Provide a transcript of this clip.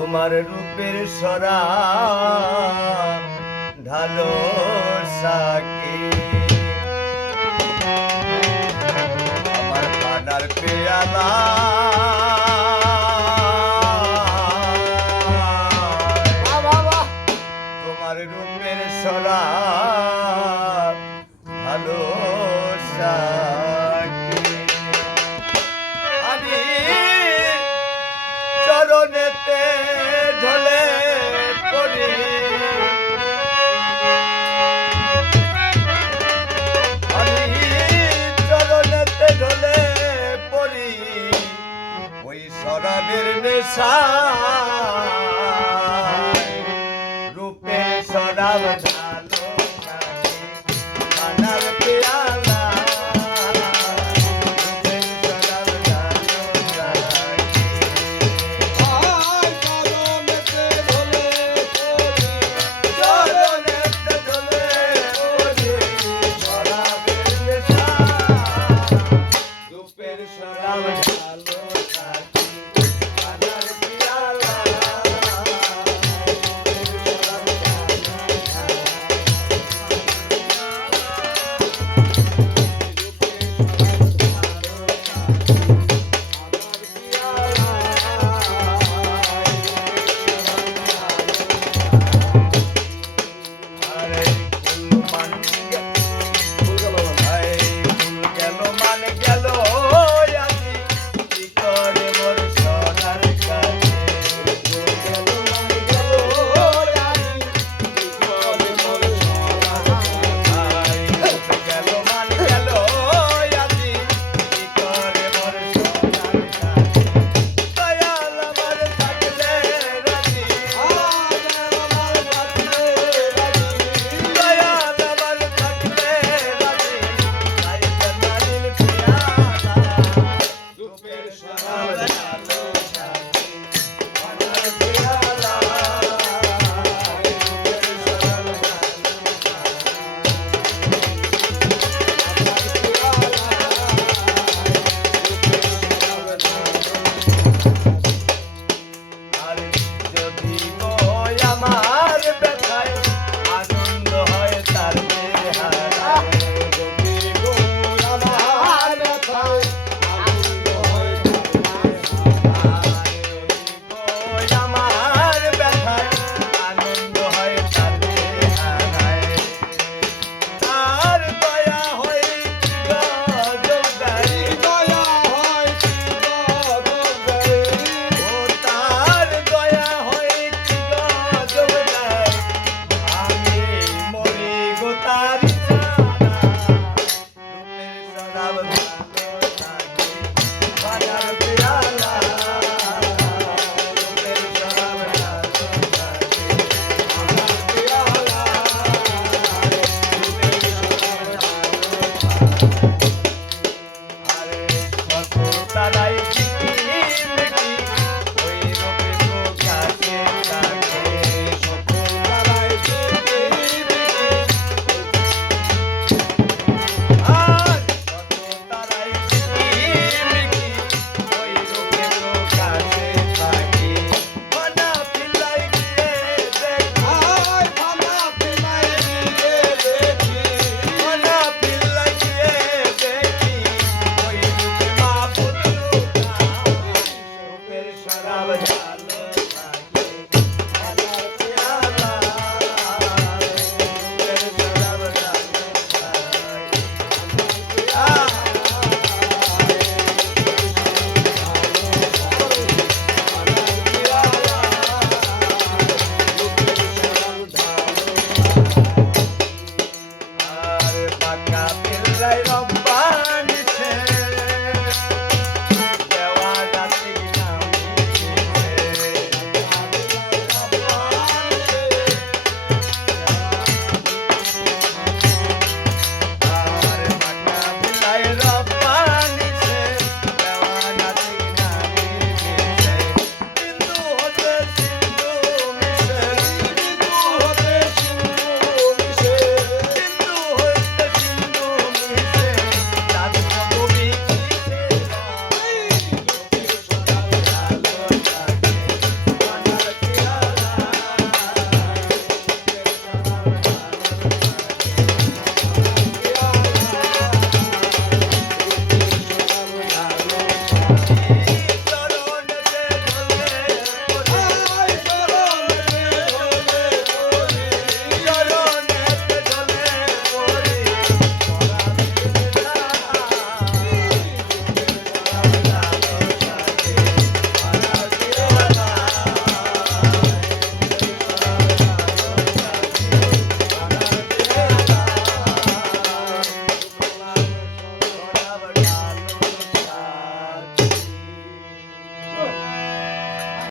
তোমার রূপের সরা ঢালো সাকি। আমার পানার পেয়ালা। তোমার রূপের সরা ঢালো নেশা